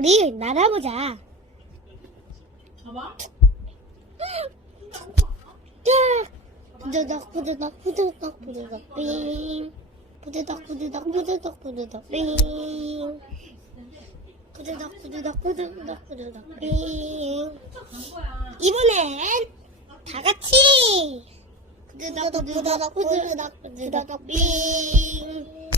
우리 날아보자. 봐봐. 야! 부드덕 부드덕 부드덕 부드덕 빙 부드덕 부드덕 부드덕 부드덕 빙 부드덕 부드덕 부드덕 부드덕 빙. 이번엔 다 같이 부드덕 부드덕 부드덕 부드덕 빙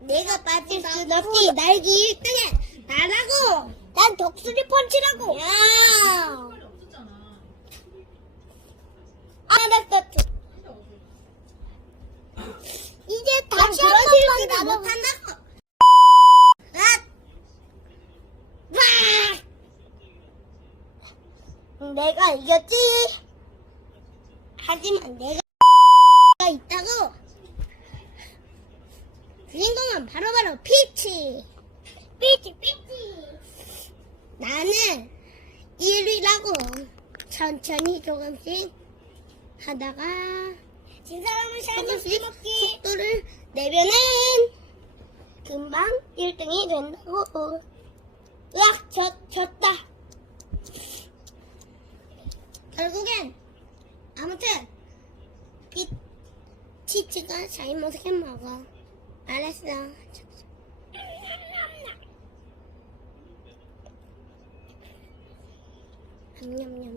내가 빠질 순 없지 날기 1등은 나라고. 난 독수리 펀치라고. 야. 알았어 이제 다시 한 번만 못한다고 와! 내가 이겼지? 하지만 내가 있다고? 주인공은 바로바로 피치. 피치 피치 나는 1위라고 천천히 조금씩 하다가 진 사람은 조금씩 속도를 내면은 금방 1등이 된다고. 으악 졌, 졌다. 결국엔 아무튼 피, 치치가 샤인머스켓 먹어 알았어 Ням-ням-ням.